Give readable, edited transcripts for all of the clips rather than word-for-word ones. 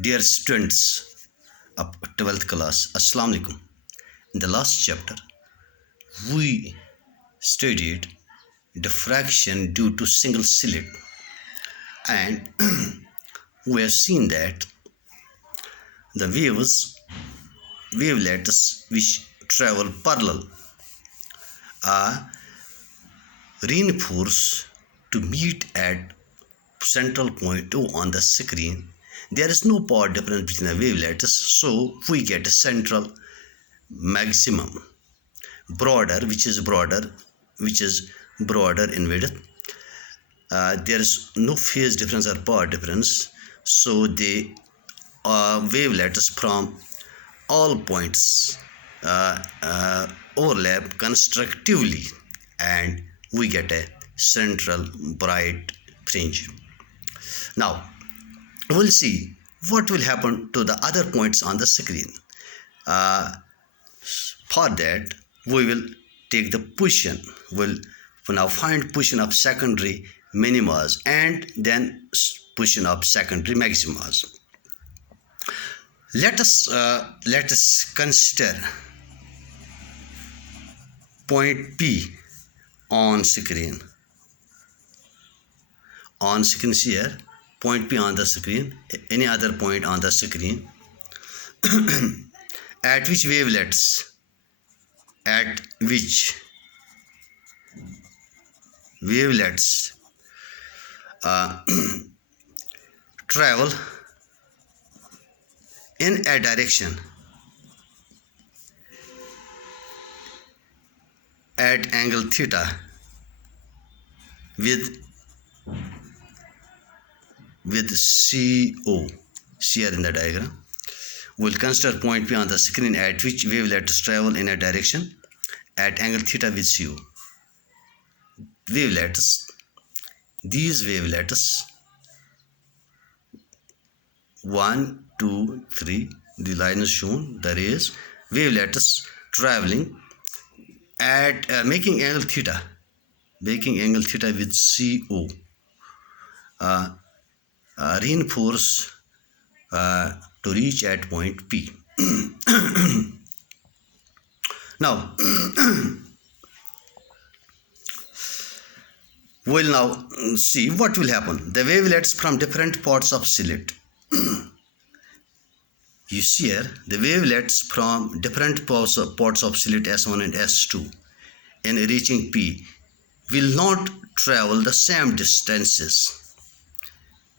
Dear students of 12th class, Assalamu alaikum. In the last chapter, we studied diffraction due to single slit, and we have seen that the wavelets which travel parallel are reinforced to meet at central point O on the screen. There is no power difference between the wavelets, so we get a central maximum, which is broader in width. There is no phase difference or power difference, so the wavelets from all points overlap constructively, and we get a central bright fringe. Now we'll see what will happen to the other points on the screen. For that, we will take the position. We'll now find position of secondary minimas and then position of secondary maximas. Let us consider point P on screen. On screen here, point P on the screen, any other point on the screen, at which wavelets travel in a direction at angle theta with CO. Here in the diagram, we'll consider point P on the screen at which wavelets travel in a direction at angle theta with CO. These wavelets 1, 2, 3, the line is shown. There is wavelets traveling at making angle theta with CO. Reinforce to reach at point P. Now we'll now see what will happen. The wavelets from different parts of slit. You see here, the wavelets from different parts of slit S1 and S2 in reaching P will not travel the same distances.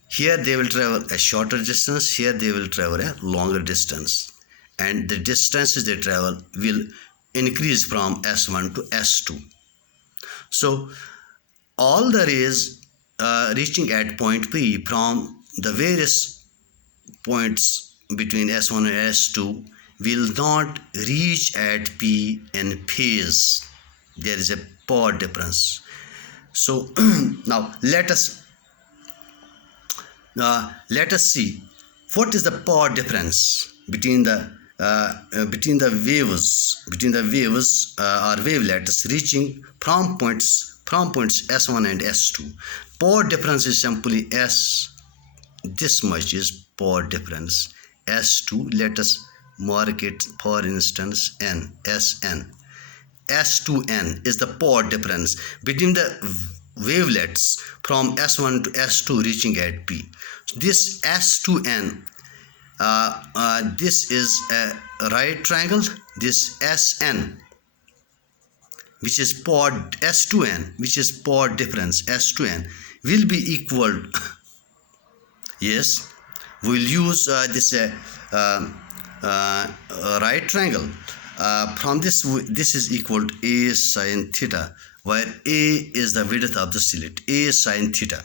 Here they will travel a shorter distance, here they will travel a longer distance, and the distances they travel will increase from S1 to S2. So all the rays reaching at point P from the various points between S1 and S2 will not reach at P in phase. There is a power difference. So now let us see what is the power difference between the waves or wavelets reaching from points S1 and S2. Power difference is simply S. This much is power difference. S2, let us mark it for instance N, Sn. S2n is the power difference between the wavelets from S1 to S2 reaching at P. This S2n, this is a right triangle. This Sn, which is power S2n, which is power difference S2n, will be equal. Yes, we'll use this right triangle. From this is equal to A sin theta, where A is the width of the slit, A sin theta,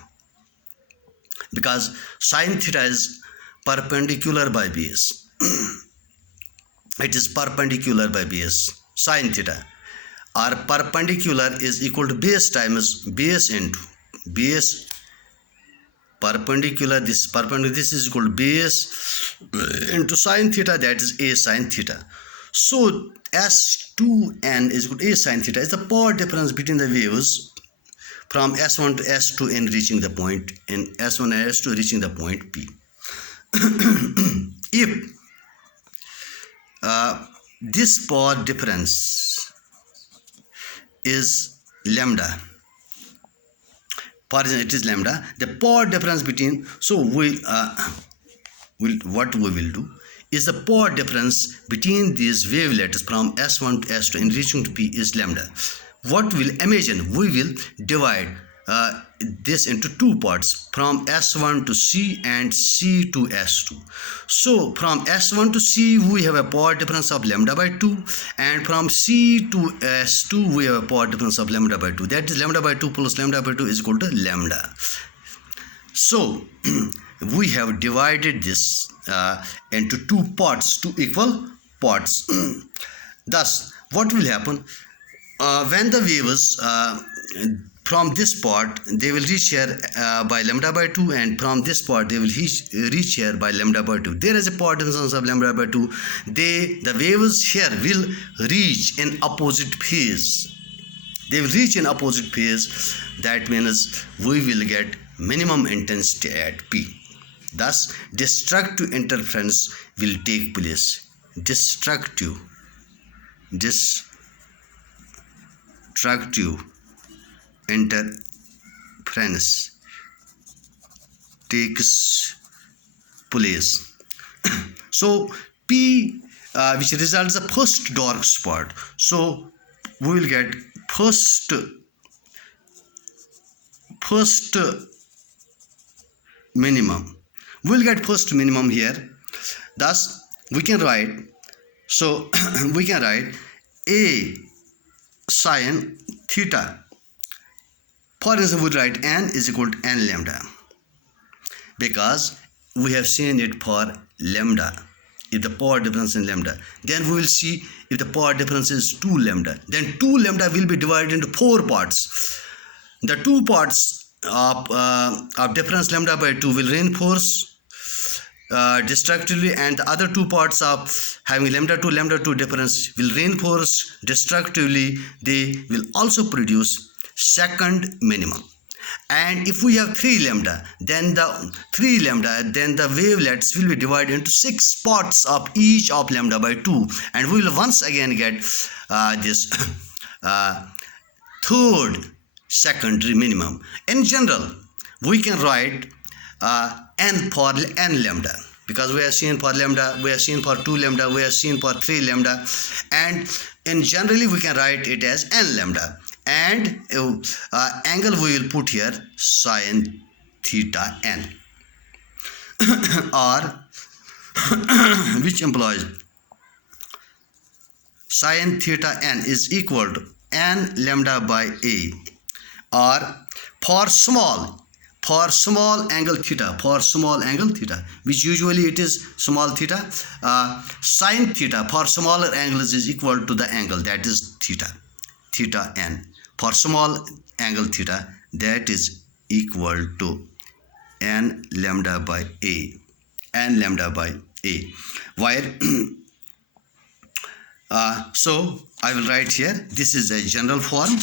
because sin theta is perpendicular by base. It is perpendicular by base. Sin theta or perpendicular is equal to base times base into base. Perpendicular, this is equal to base into sin theta, that is A sin theta. So S2n is equal to A sin theta is the power difference between the waves from S1 to S2 in reaching the point, in S1 and S2 reaching the point P. if this power difference is lambda, for example it is lambda, the power difference between, so what we will do is the power difference between these wavelets from S1 to S2 in reaching to P is lambda. What we'll imagine, we will divide this into two parts, from S1 to C and C to S2. So from S1 to C we have a power difference of lambda by 2, and from C to S2 we have a power difference of lambda by 2. That is lambda by 2 plus lambda by 2 is equal to lambda. So we have divided this into two parts, two equal parts. Thus what will happen, when the waves from this part they will reach here by lambda by 2, and from this part they will reach here by lambda by 2. There is a power difference of lambda by 2. The waves here will reach in opposite phase. They will reach in opposite phase. That means we will get minimum intensity at P. Thus destructive interference will take place. Destructive interference takes place. So P which results the first dark spot, so we will get first minimum. We will get first minimum here. Thus we can write, so we can write A sin theta. For example, we write n is equal to n lambda, because we have seen it for lambda. If the power difference in lambda, then we will see if the power difference is 2 lambda, then 2 lambda will be divided into 4 parts. The 2 parts of difference lambda by 2 will reinforce destructively, and the other 2 parts of having lambda 2 difference will reinforce destructively. They will also produce second minimum. And if we have 3 lambda, then the wavelets will be divided into 6 parts of each of lambda by 2, and we will once again get this third secondary minimum. In general, we can write n for n lambda, because we have seen for lambda, we have seen for 2 lambda, we have seen for 3 lambda, and in generally we can write it as n lambda. And angle we will put here sin theta n or which implies sin theta n is equal to n lambda by a, or for small angle theta, which usually it is small theta, sin theta for smaller angles is equal to the angle, that is theta n. For small angle theta, that is equal to n lambda by a, where so I will write here, this is a general form.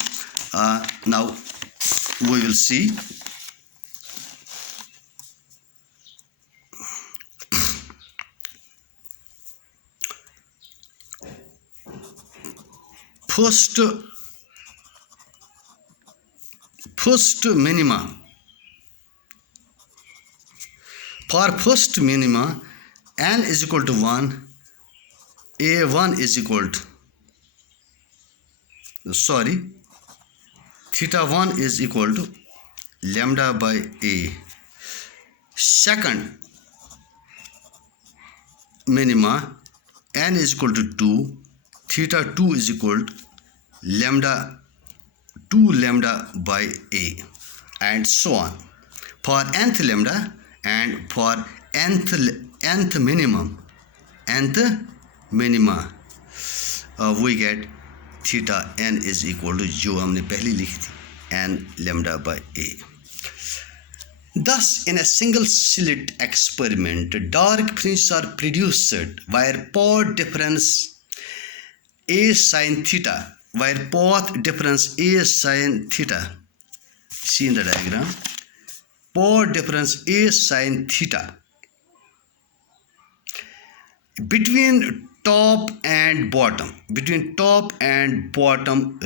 Now we will see first minima. For first minima, n is equal to 1, a1 is equal to, theta 1 is equal to lambda by a. Second minima, n is equal to 2, theta 2 is equal to 2 lambda by a, and so on. For nth lambda and for nth minima, we get theta n is equal to, जो हमने पहले लिखी थी, n lambda by a. Thus, in a single slit experiment, dark fringes are produced where path difference a sin theta, see in the diagram, path difference a sin theta between top and bottom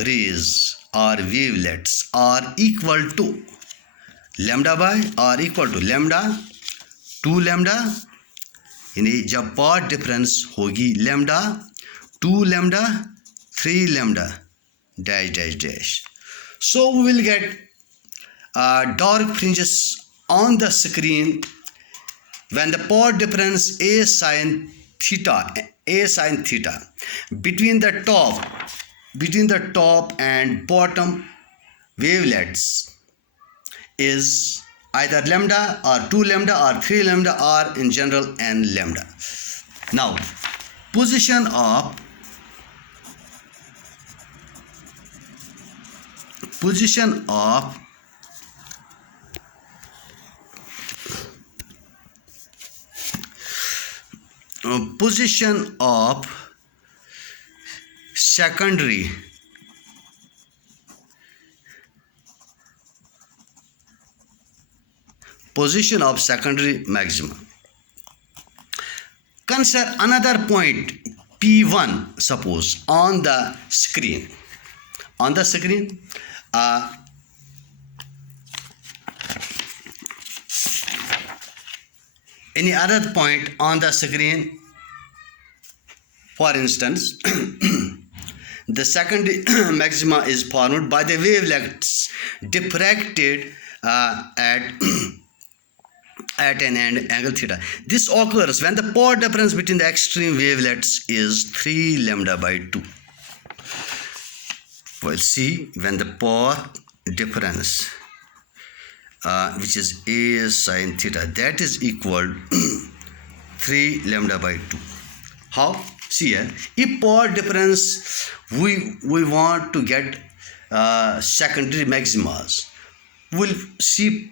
rays or wavelets are equal to lambda by or equal to lambda 2 lambda, यानी जब path difference होगी lambda 2 lambda 3 lambda dash dash dash. So we will get dark fringes on the screen when the path difference a sin theta between the top and bottom wavelets is either lambda or 2 lambda or 3 lambda or in general n lambda. Now position of secondary maxima. Consider another point P1, suppose on the screen. Any other point on the screen, for instance, the secondary maxima is formed by the wavelets diffracted at an angle theta. This occurs when the path difference between the extreme wavelets is 3 lambda by 2. Well, see, when the path difference which is a sin theta, that is equal 3 lambda by 2. How? See here, if path difference we want to get secondary maximas, we'll see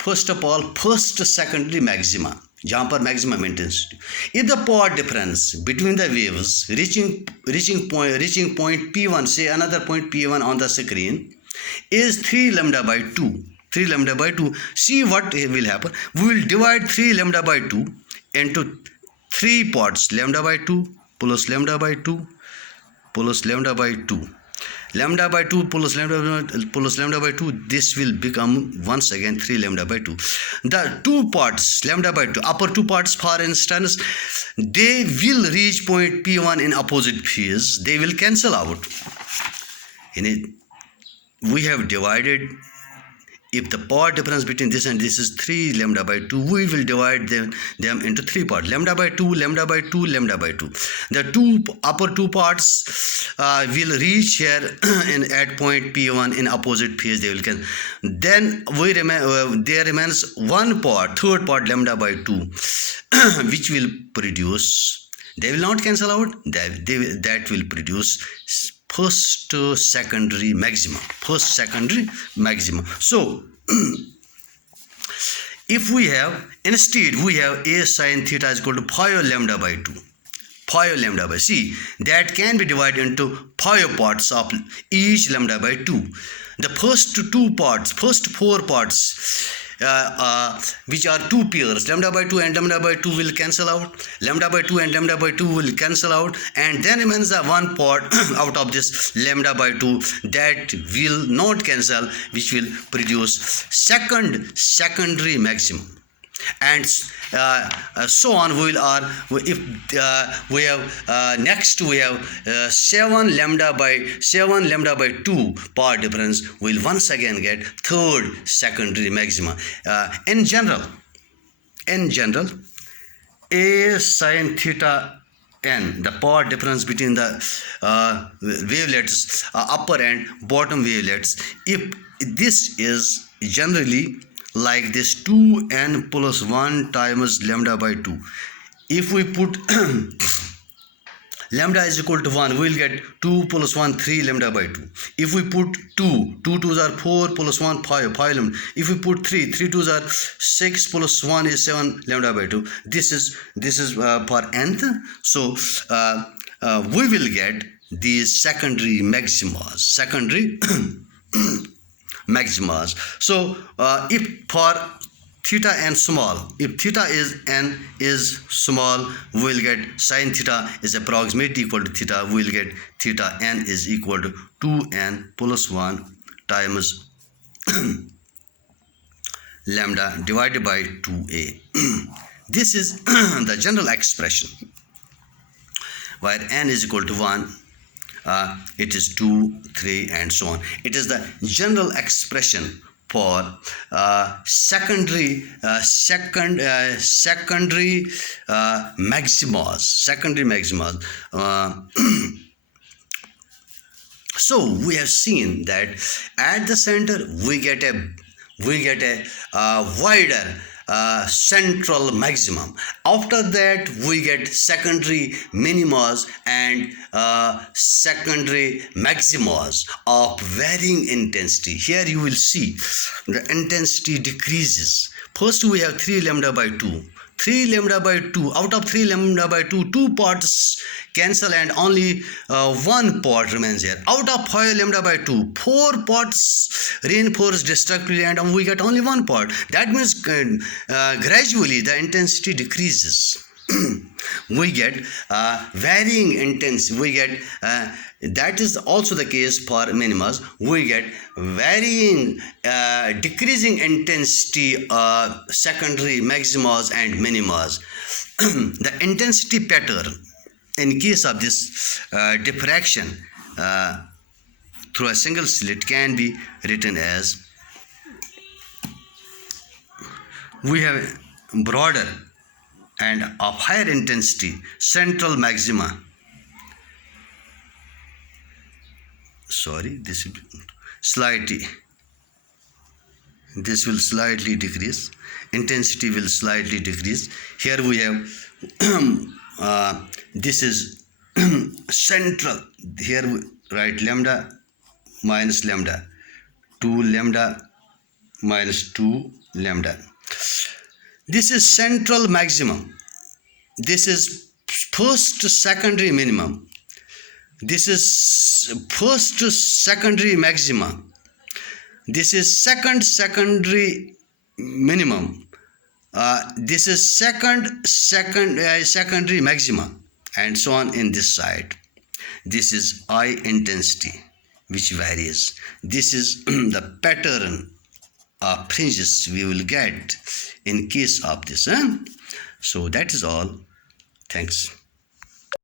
first of all secondary maxima, जहाँ पर maximum intensity. If the path difference between the waves reaching point P1, say another point P1 on the screen, is 3 lambda by 2. See what will happen. We will divide 3 lambda by 2 into 3 parts. Lambda by 2 plus lambda by 2 plus lambda by 2. Lambda by 2 plus lambda by 2. This will become once again 3 lambda by 2. The 2 parts lambda by 2, upper 2 parts, for instance, they will reach point P1 in opposite phase. They will cancel out. We have divided. If the path difference between this and this is 3 lambda by 2, we will divide them into 3 parts. Lambda by 2, lambda by 2, lambda by 2. The upper 2 parts will reach here at point P1 in opposite phase. They will cancel. Then there remains one part, third part, lambda by 2, which will produce. They will not cancel out. That will produce first secondary maxima. So if we have a sin theta is equal to 5 lambda by 2. See, that can be divided into 5 parts of each lambda by 2. The first 4 parts which are 2 pairs, lambda by 2 and lambda by 2 will cancel out. Lambda by 2 and lambda by 2 will cancel out, and then remains the one part out of this lambda by 2 that will not cancel, which will produce secondary maximum. And so on. We have 7 lambda by 2 path difference. We'll once again get third secondary maxima. In general, a sin theta n, the path difference between the wavelets, upper and bottom wavelets, if this is generally like this 2n plus 1 times lambda by 2. If we put lambda is equal to 1, we will get 2 plus 1, 3 lambda by 2. If we put 2 2s are 4 plus 1, 5 lambda. If we put 3 2s are 6 plus 1 is 7 lambda by 2. This is for nth. So we will get these secondary maximas. So if for theta n small. If theta is small, we will get sin theta is approximately equal to theta. We will get theta n is equal to 2n plus 1 times lambda divided by 2a. This is the general expression. Where n is equal to 1, it is 2, 3, and so on. It is the general expression for secondary maximas. So we have seen that at the center we get a wider central maximum. After that we get secondary minimas and secondary maximas of varying intensity. Here you will see the intensity decreases. First we have 3 lambda by 2. 3 lambda by 2, out of 3 lambda by 2, 2 parts cancel and only 1 part remains here. Out of 5 lambda by 2, 4 parts reinforce destructively and we get only 1 part. That means gradually the intensity decreases. We get varying intensity. We get that is also the case for minimas. We get varying decreasing intensity secondary maximas and minimas. The intensity pattern in case of this diffraction through a single slit can be written as, we have broader and of higher intensity central maxima. This will slightly decrease. Intensity will slightly decrease. Here we have this is central. Here we write lambda minus lambda, 2 lambda minus 2 lambda. This is central maximum. This is first secondary minimum. This is first secondary maxima. This is secondary minimum. This is secondary maxima, and so on in this side. This is I intensity, which varies. This is the pattern of fringes we will get in case of this. So that is all. Thanks.